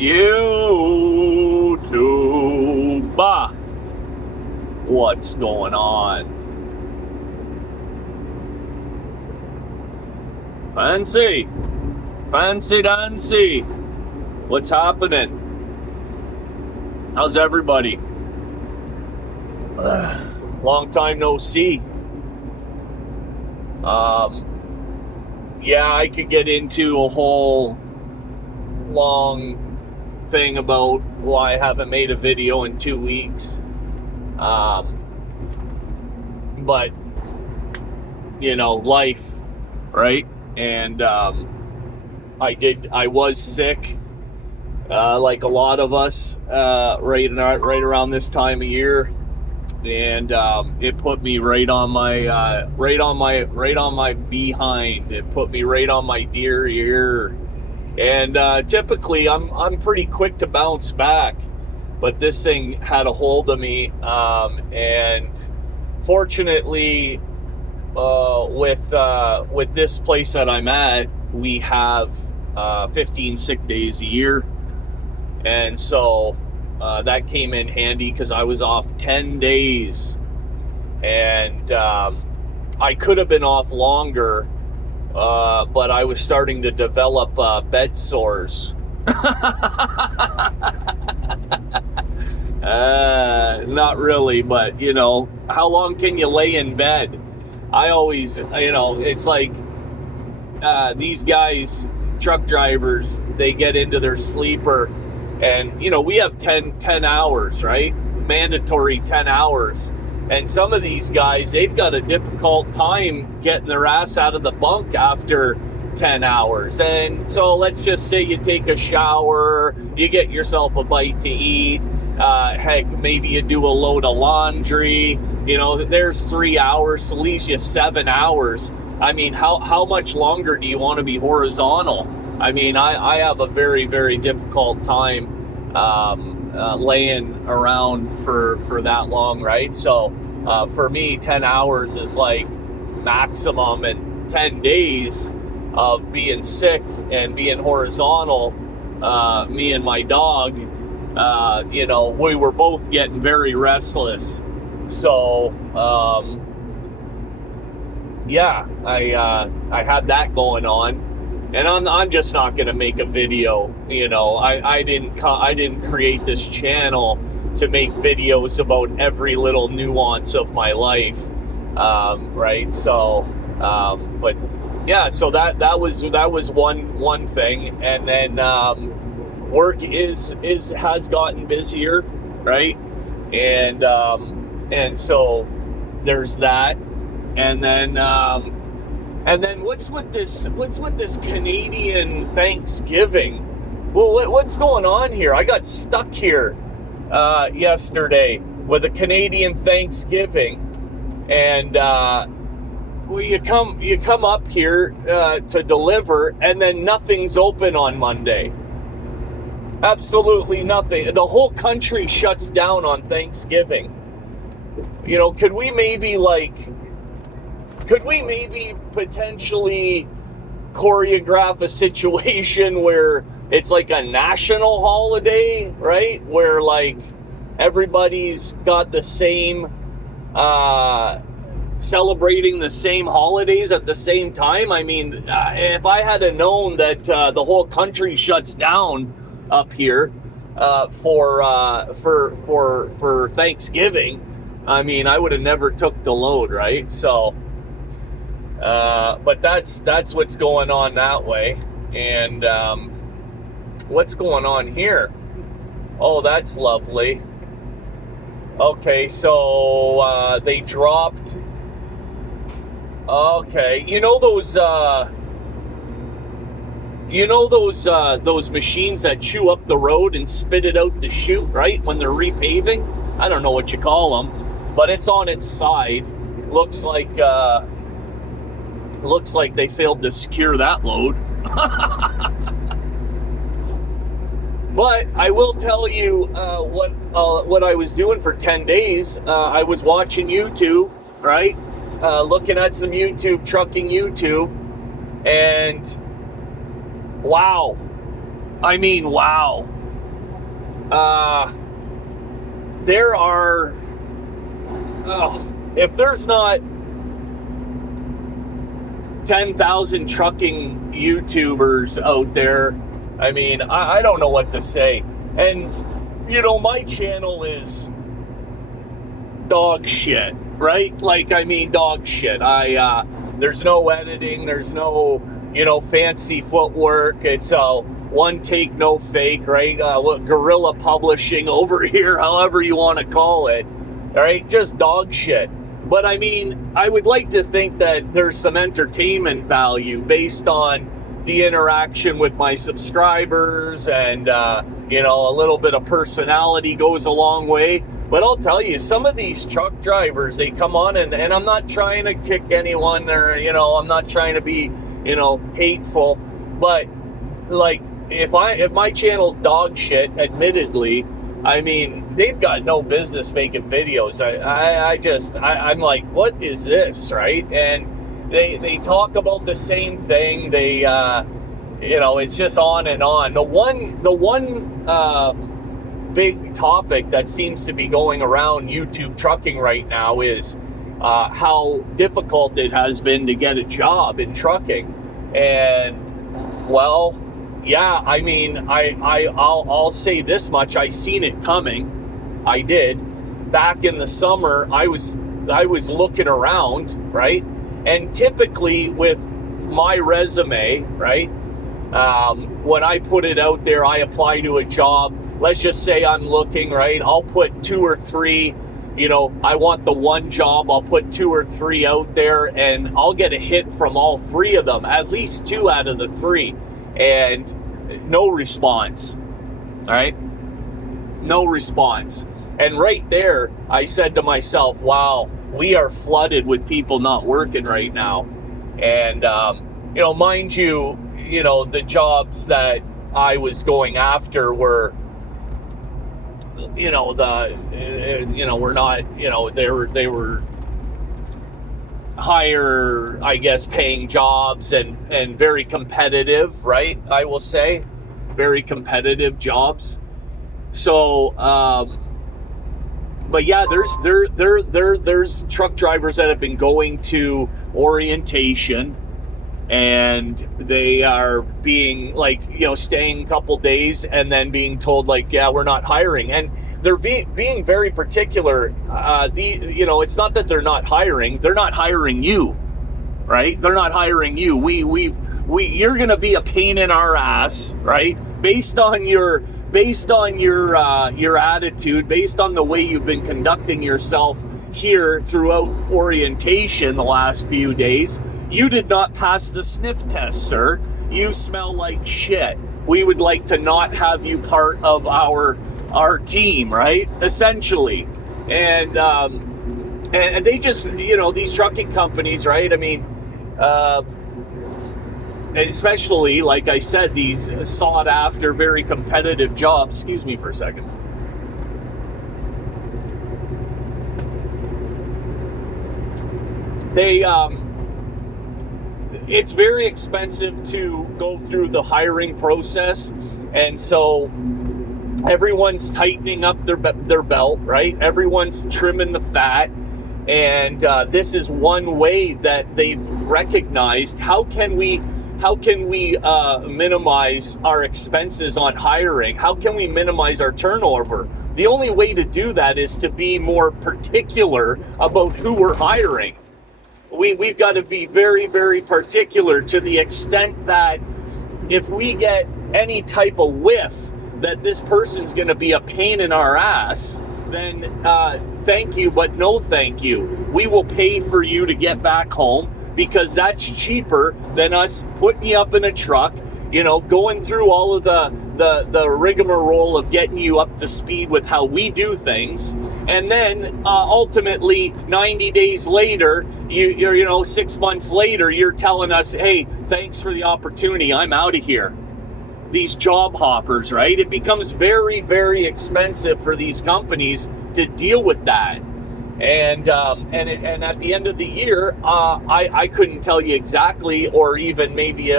YouTube. What's going on? Fancy dancy. What's happening? How's everybody? Long time no see. Yeah, I could get into a whole long thing about why I haven't made a video in 2 weeks. But, you know, life, right? And I was sick, like a lot of us, right around this time of year. And it put me right on my behind. It put me right on my deer ear. And typically, I'm pretty quick to bounce back, but this thing had a hold of me. And fortunately, with this place that I'm at, we have 15 sick days a year, and so. That came in handy because I was off 10 days, and I could have been off longer, but I was starting to develop bed sores. Not really, but you know, how long can you lay in bed? I always, you know, it's like these guys, truck drivers, they get into their sleeper. And, you know, we have 10 hours, right? Mandatory 10 hours. And some of these guys, they've got a difficult time getting their ass out of the bunk after 10 hours. And so let's just say you take a shower, you get yourself a bite to eat. Heck, maybe you do a load of laundry. You know, there's 3 hours, so at least you 7 hours. I mean, how much longer do you want to be horizontal? I mean, I have a very, very difficult time laying around for that long, right? So for me, 10 hours is like maximum, and 10 days of being sick and being horizontal, me and my dog, you know, we were both getting very restless. So, yeah, I had that going on. And I'm just not going to make a video, you know. I didn't create this channel to make videos about every little nuance of my life, right? So, but yeah, so that was one thing, and then work has gotten busier, right? And so there's that, and then. And then what's with this Canadian Thanksgiving? Well, what's going on here? I got stuck here yesterday with a Canadian Thanksgiving, and well, you come up here to deliver, and then nothing's open on Monday. Absolutely nothing. The whole country shuts down on Thanksgiving. You know, could we maybe potentially choreograph a situation where it's like a national holiday, right? Where like everybody's got the same, celebrating the same holidays at the same time. I mean, if I had known that the whole country shuts down up here for Thanksgiving, I mean, I would have never took the load, right? So. But that's what's going on that way. And what's going on here? Oh, that's lovely. Okay, so they dropped. Okay, you know those machines that chew up the road and spit it out the chute, right? When they're repaving, I don't know what you call them, but it's on its side. Looks like they failed to secure that load. But I will tell you what I was doing for 10 days. I was watching YouTube, right? Looking at some YouTube, trucking YouTube, and wow. I mean, wow. There are, if there's not 10,000 trucking YouTubers out there, I mean, I don't know what to say. And, you know, my channel is dog shit, right? Like, I mean, dog shit. There's no editing, there's no, you know, fancy footwork. It's one take, no fake, right? Guerrilla publishing over here, however you want to call it, all right? Just dog shit. But I mean, I would like to think that there's some entertainment value based on the interaction with my subscribers, and you know, a little bit of personality goes a long way. But I'll tell you, some of these truck drivers, they come on, and I'm not trying to kick anyone, or, you know, I'm not trying to be, you know, hateful, but like, if my channel's dog shit, admittedly, I mean, they've got no business making videos. I'm like, what is this, right? And they talk about the same thing. They, you know, it's just on and on. The one big topic that seems to be going around YouTube trucking right now is how difficult it has been to get a job in trucking. And, well, yeah, I mean, I'll say this much. I seen it coming. I did. Back in the summer, I was looking around, right? And typically with my resume, right, when I put it out there, I apply to a job. Let's just say I'm looking, right? I'll put 2 or 3, you know, I want the one job. I'll put 2 or 3 out there, and I'll get a hit from all 3 of them, at least 2 out of the 3. And no response, all right? No response. And right there, I said to myself, wow, we are flooded with people not working right now. And, you know, mind you, you know, the jobs that I was going after were, you know, we're not, you know, they were higher, I guess, paying jobs, and very competitive, right? I will say very competitive jobs. So, but yeah, there's truck drivers that have been going to orientation, and they are being, like, you know, staying a couple days and then being told, like, yeah, we're not hiring. And they're being very particular. You know, it's not that they're not hiring you, right? They're not hiring you. You're going to be a pain in our ass, right? Based on your attitude, based on the way you've been conducting yourself here throughout orientation the last few days. You did not pass the sniff test, sir. You smell like shit. We would like to not have you part of our team, right? Essentially. And they just, you know, these trucking companies, right? I mean, especially, like I said, these sought after, very competitive jobs. Excuse me for a second. It's very expensive to go through the hiring process, and so everyone's tightening up their belt, right? Everyone's trimming the fat, and this is one way that they've recognized. How can we minimize our expenses on hiring? How can we minimize our turnover? The only way to do that is to be more particular about who we're hiring. We've got to be very, very particular, to the extent that if we get any type of whiff that this person's going to be a pain in our ass, then thank you, but no thank you. We will pay for you to get back home, because that's cheaper than us putting you up in a truck, you know, going through all of the rigmarole of getting you up to speed with how we do things. And then ultimately 90 days later, you're, you know, 6 months later, you're telling us, hey, thanks for the opportunity, I'm out of here. These job hoppers, right? It becomes very, very expensive for these companies to deal with that. And at the end of the year, I couldn't tell you exactly, or even maybe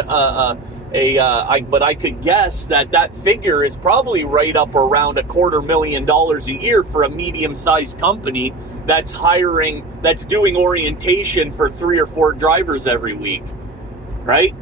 but I could guess that figure is probably right up around $250,000 a year for a medium-sized company that's doing orientation for 3 or 4 drivers every week, right?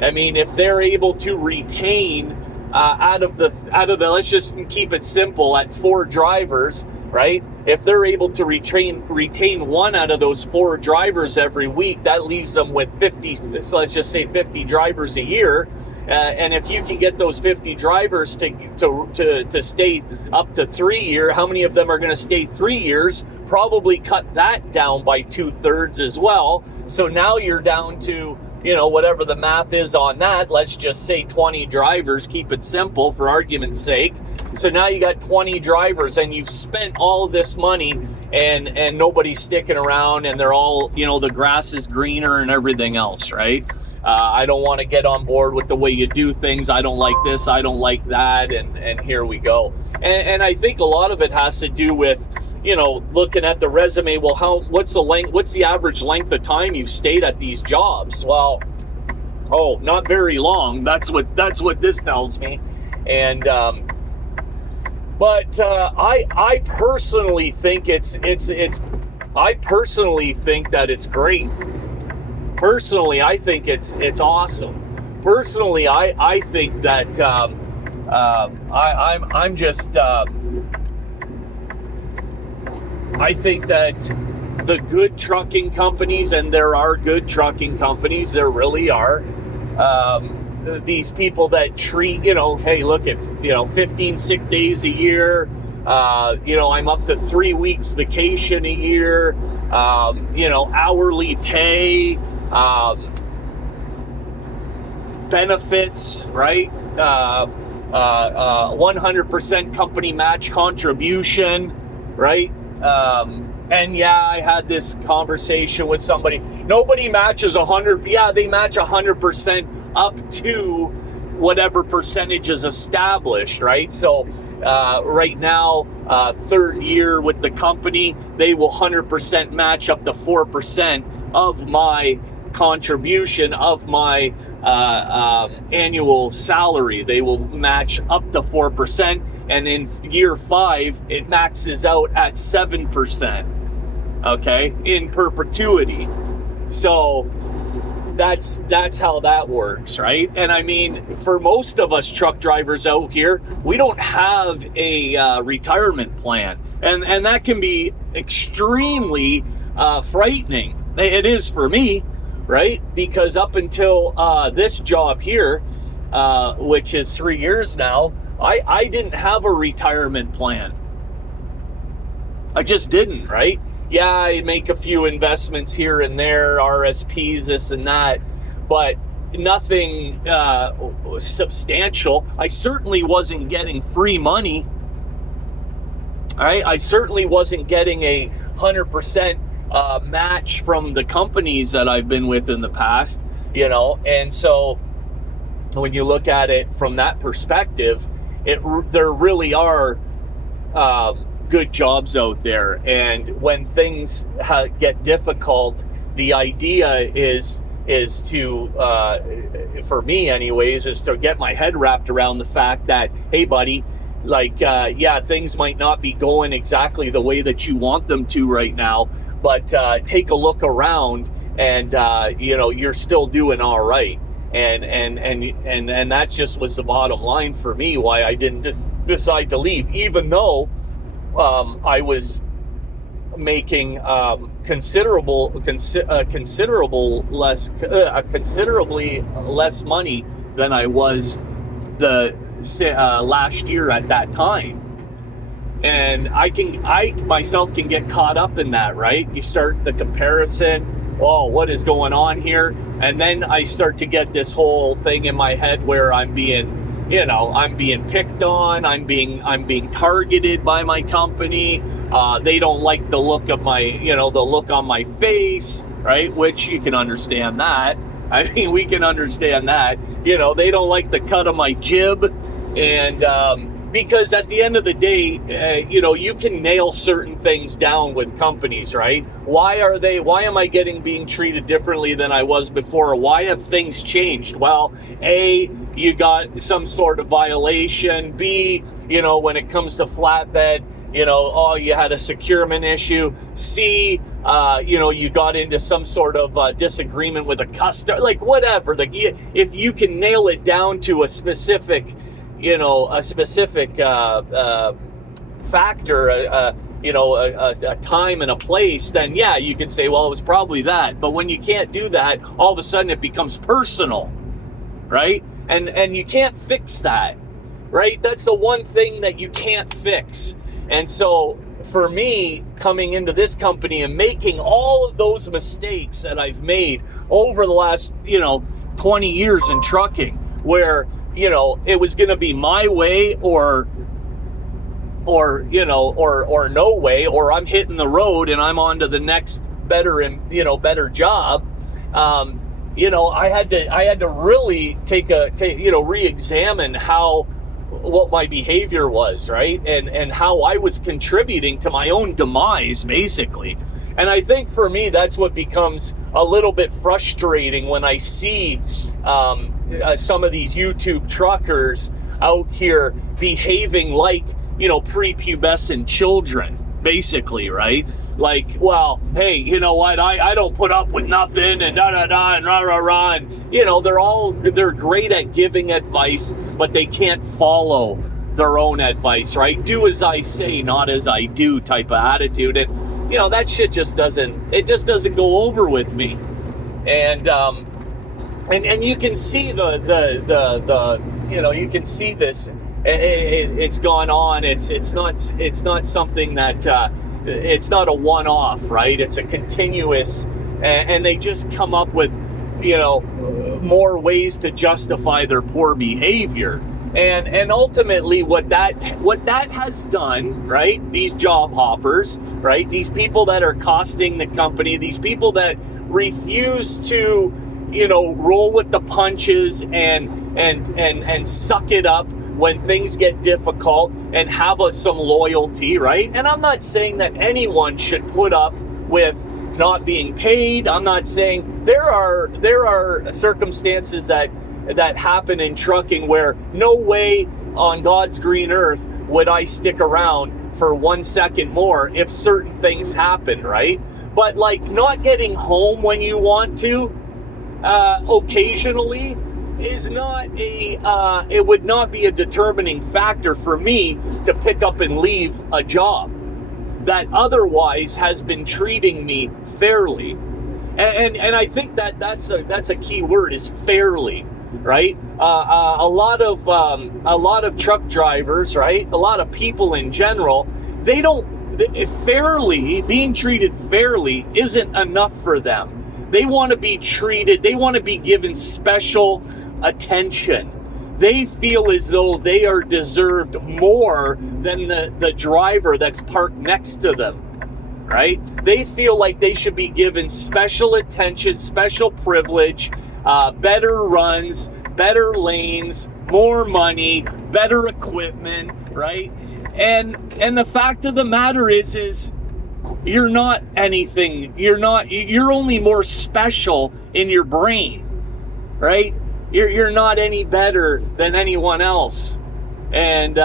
I mean, if they're able to retain out of the let's just keep it simple at 4 drivers, right? If they're able to retain 1 out of those 4 drivers every week, that leaves them with 50. So let's just say 50 drivers a year. And if you can get those 50 drivers to stay up to 3 years, how many of them are going to stay 3 years? Probably cut that down by 2/3 as well. So now you're down to, whatever the math is on that. Let's just say 20 drivers, keep it simple for argument's sake. So now you got 20 drivers and you've spent all this money and nobody's sticking around, and they're all, the grass is greener and everything else, right? I don't want to get on board with the way you do things. I don't like this, I don't like that, and here we go. And I think a lot of it has to do with, looking at the resume. Well, what's the average length of time you've stayed at these jobs? Well, not very long. That's what this tells me. And but I personally think I personally think that it's great. Personally, I think it's awesome. Personally, I think that I think that the good trucking companies, and there are good trucking companies, there really are, these people that treat, hey, look, at 15 sick days a year, I'm up to 3 weeks vacation a year, hourly pay, benefits, right? 100% company match contribution, right? And yeah, I had this conversation with somebody. Nobody matches 100. Yeah, they match 100% up to whatever percentage is established, right? So right now, 3rd year with the company, they will 100% match up to 4% of my contribution of my annual salary. They will match up to 4%, and in year 5 it maxes out at 7%, okay, in perpetuity. So that's how that works, right? And I mean, for most of us truck drivers out here, we don't have a retirement plan, and that can be extremely frightening. It is for me, right? Because up until this job here, which is 3 years now, I didn't have a retirement plan. I just didn't, right? Yeah, I make a few investments here and there, RSPs, this and that, but nothing substantial. I certainly wasn't getting free money. All right? I certainly wasn't getting a 100% match from the companies that I've been with in the past, and so when you look at it from that perspective, there really are good jobs out there. And when things get difficult, the idea is to, for me anyways, is to get my head wrapped around the fact that, hey buddy, yeah, things might not be going exactly the way that you want them to right now, but take a look around, and you're still doing all right. And that just was the bottom line for me, why I didn't just decide to leave, even though I was making considerably less money than I was the last year at that time. And I myself can get caught up in that, right? You start the comparison. Oh, what is going on here? And then I start to get this whole thing in my head where I'm being picked on. I'm being targeted by my company. They don't like the look of the look on my face, right? Which you can understand that. I mean, we can understand that. They don't like the cut of my jib, and because at the end of the day, you can nail certain things down with companies, right? Why am I being treated differently than I was before? Why have things changed? Well, A, you got some sort of violation. B, when it comes to flatbed, you had a securement issue. C, you got into some sort of disagreement with a customer, like whatever. If you can nail it down to a specific factor, a time and a place, then yeah, you can say, well, it was probably that. But when you can't do that, all of a sudden it becomes personal, right? And you can't fix that, right? That's the one thing that you can't fix. And so for me, coming into this company and making all of those mistakes that I've made over the last 20 years in trucking, where it was going to be my way or no way, or I'm hitting the road and I'm on to the next better job. I had to really re-examine what my behavior was, right? And how I was contributing to my own demise, basically. And I think for me, that's what becomes a little bit frustrating when I see some of these YouTube truckers out here behaving like, prepubescent children, basically, right? Like, well, hey, you know what? I don't put up with nothing and da-da-da and rah-rah-rah. And, they're great at giving advice, but they can't follow their own advice, right? Do as I say, not as I do type of attitude. And, that shit just doesn't go over with me. And you can see you can see this. It's gone on. It's not something that it's not a one-off, right? It's a continuous, and they just come up with more ways to justify their poor behavior. And ultimately what that has done, right? These job hoppers, right? These people that are costing the company, these people that refuse to, roll with the punches and suck it up when things get difficult and have some loyalty, right? And I'm not saying that anyone should put up with not being paid. I'm not saying there are circumstances that happen in trucking where no way on God's green earth would I stick around for 1 second more if certain things happen, right? But like not getting home when you want to occasionally is not it would not be a determining factor for me to pick up and leave a job that otherwise has been treating me fairly. And I think that's a key word, is fairly, right? A lot of truck drivers, right? A lot of people in general, being treated fairly isn't enough for them. They want to be treated, they want to be given special attention. They feel as though they are deserved more than the driver that's parked next to them, right? They feel like they should be given special attention, special privilege, better runs, better lanes, more money, better equipment, right? And the fact of the matter is you're not anything. You're only more special in your brain, right? You're not any better than anyone else. And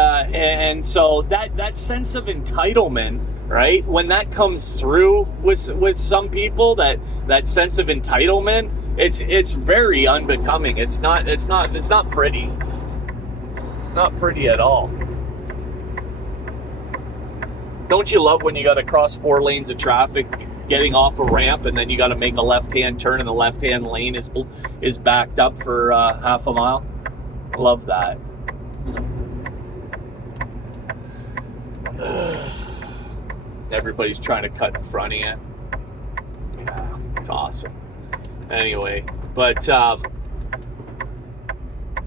so that sense of entitlement, right? When that comes through with some people, that sense of entitlement, it's very unbecoming. It's not pretty. Not pretty at all. Don't you love when you got to cross 4 lanes of traffic getting off a ramp, and then you got to make a left-hand turn, and the left-hand lane is backed up for half a mile? Love that. Everybody's trying to cut in front of you. Yeah, it's awesome. Anyway, but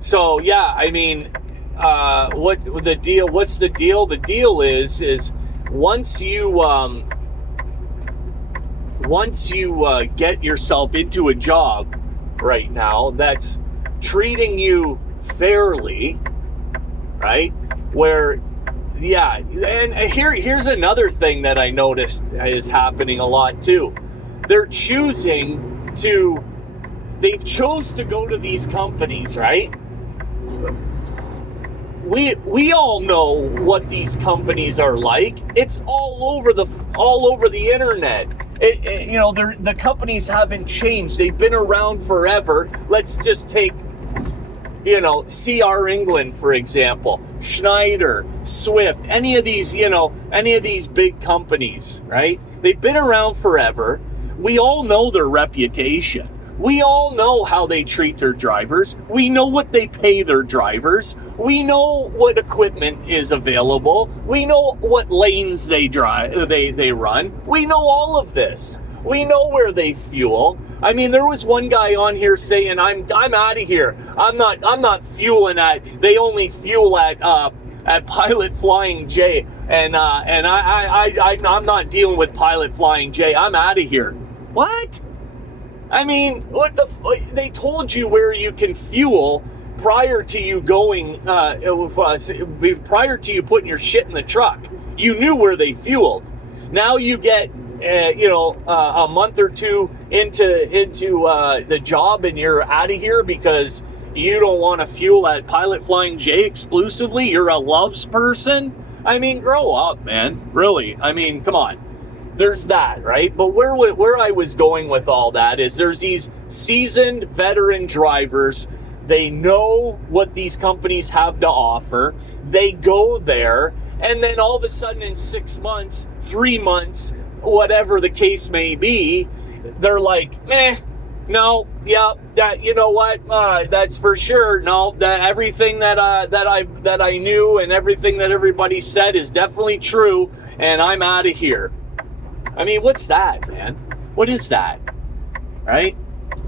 so yeah, I mean, what's the deal? The deal is once you get yourself into a job right now that's treating you fairly, right? where, yeah, and here's another thing that I noticed is happening a lot too. They've chose to go to these companies, right? We all know what these companies are like. It's all over the internet. The companies haven't changed. They've been around forever. Let's just take, CR England, for example, Schneider, Swift, any of these big companies, right? They've been around forever. We all know their reputation. We all know how they treat their drivers. We know what they pay their drivers. We know what equipment is available. We know what lanes they run. We know all of this. We know where they fuel. I mean, there was one guy on here saying, "I'm out of here. I'm not fueling at. They only fuel at Pilot Flying J, and I'm not dealing with Pilot Flying J. I'm out of here." What? I mean, they told you where you can fuel prior to you going, prior to you putting your shit in the truck. You knew where they fueled. Now you get, a month or two into the job and you're out of here because you don't want to fuel at Pilot Flying J exclusively. You're a Loves person. I mean, grow up, man. Really. I mean, come on. There's that, right? But where I was going with all that is there's these seasoned veteran drivers. They know what these companies have to offer. They go there, and then all of a sudden in 6 months, 3 months, whatever the case may be, they're like, no, yeah, that, you know what, that's for sure. No, that everything that I knew and everything that everybody said is definitely true, and I'm out of here. I mean, what's that, man? What is that? Right?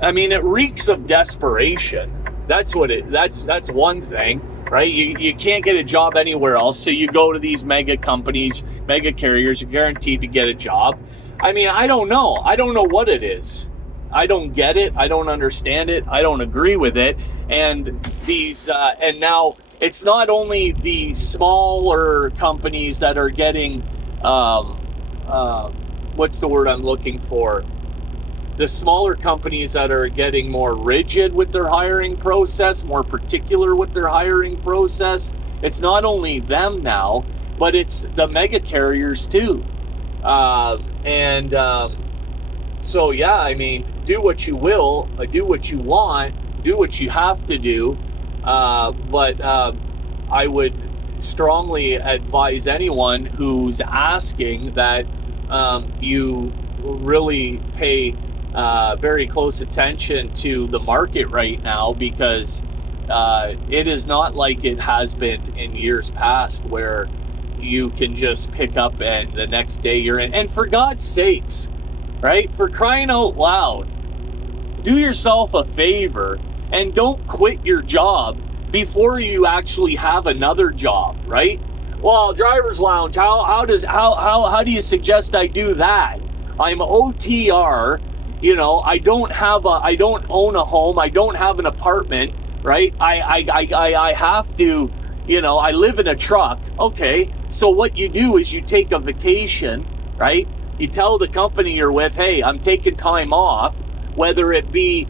I mean, it reeks of desperation. That's one thing, right? You can't get a job anywhere else, so you go to these mega companies, mega carriers. You're guaranteed to get a job. I mean, I don't know. I don't know what it is. I don't get it. I don't understand it. I don't agree with it. And and now it's not only the smaller companies that are getting, what's the word I'm looking for? The smaller companies that are getting more rigid with their hiring process, more particular with their hiring process. It's not only them now, but it's the mega carriers too. So yeah, I mean, do what you will, do what you want, do what you have to do. But I would strongly advise anyone who's asking that you really pay very close attention to the market right now, because it is not like it has been in years past where you can just pick up and the next day you're in. And for God's sakes, right? For crying out loud, do yourself a favor and don't quit your job before you actually have another job, right? Well, driver's lounge, how do you suggest I do that? I'm OTR, I don't own a home, I don't have an apartment, right? I have to, I live in a truck. Okay, so what you do is you take a vacation, right? You tell the company you're with, hey, I'm taking time off, whether it be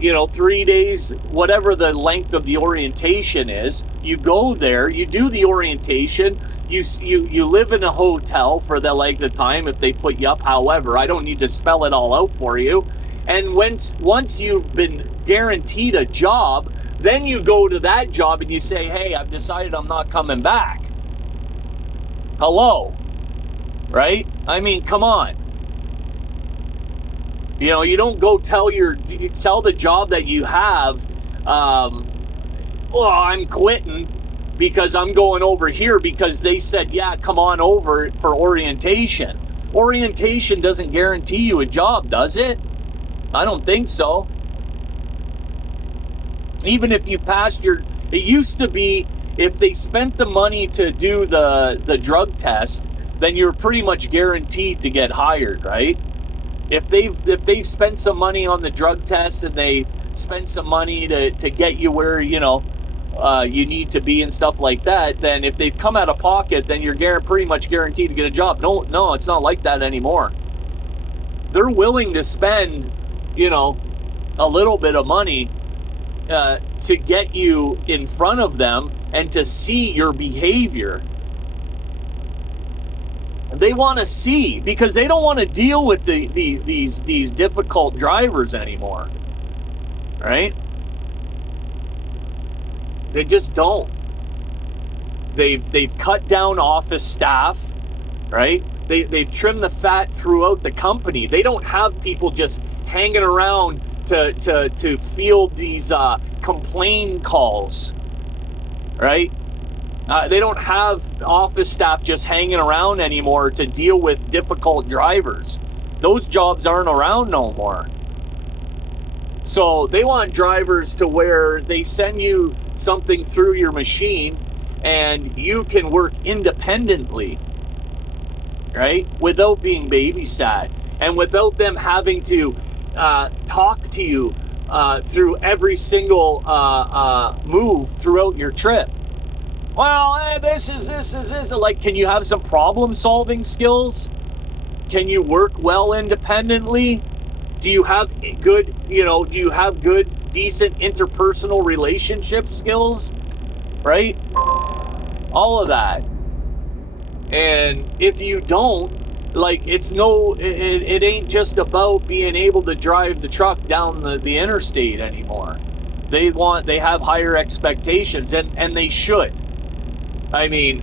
3 days, whatever the length of the orientation is. You go there, you do the orientation, you live in a hotel for the length of time if they put you up. However, I don't need to spell it all out for you. And once you've been guaranteed a job, then you go to that job and you say, hey, I've decided I'm not coming back. Hello, right? I mean, come on. You don't go tell the job that you have, I'm quitting because I'm going over here because they said, yeah, come on over for orientation. Orientation doesn't guarantee you a job, does it? I don't think so. Even if you passed it used to be if they spent the money to do the drug test, then you're pretty much guaranteed to get hired, right? If they've spent some money on the drug test and they've spent some money to get you where, you need to be and stuff like that, then if they've come out of pocket, then you're pretty much guaranteed to get a job. No, it's not like that anymore. They're willing to spend, you know, a little bit of money to get you in front of them and to see your behavior. They want to see, because they don't want to deal with these difficult drivers anymore, right? They just don't. They've cut down office staff, right? They've trimmed the fat throughout the company. They don't have people just hanging around to field these complaint calls, right? They don't have office staff just hanging around anymore to deal with difficult drivers. Those jobs aren't around no more. So they want drivers to where they send you something through your machine and you can work independently, right? Without being babysat and without them having to talk to you through every single move throughout your trip. Well, this is. Like, can you have some problem solving skills? Can you work well independently? Do you have good, decent interpersonal relationship skills? Right? All of that. And if you don't, like, it ain't just about being able to drive the truck down the interstate anymore. They have higher expectations, and they should. I mean,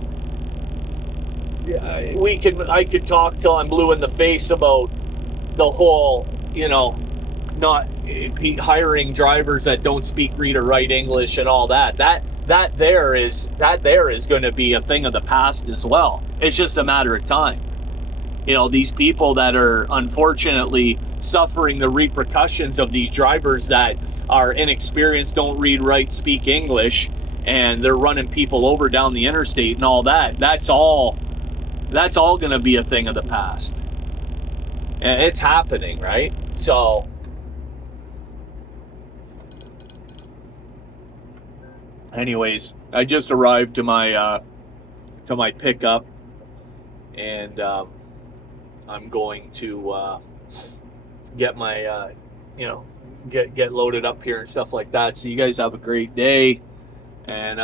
I could talk till I'm blue in the face about the whole, not hiring drivers that don't speak, read, or write English and all that. That there is going to be a thing of the past as well. It's just a matter of time. These people that are unfortunately suffering the repercussions of these drivers that are inexperienced, don't read, write, speak English, and they're running people over down the interstate and all that. That's all going to be a thing of the past. And it's happening, right? So anyways, I just arrived to my pickup, and I'm going to get my get loaded up here and stuff like that. So you guys have a great day, and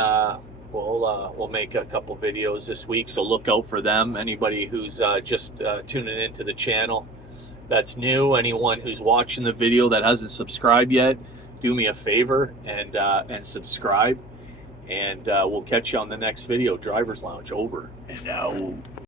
we'll make a couple videos this week, so look out for them. Anybody who's just tuning into the channel that's new, anyone who's watching the video that hasn't subscribed yet, do me a favor and subscribe, and we'll catch you on the next video. Driver's Lounge over and out.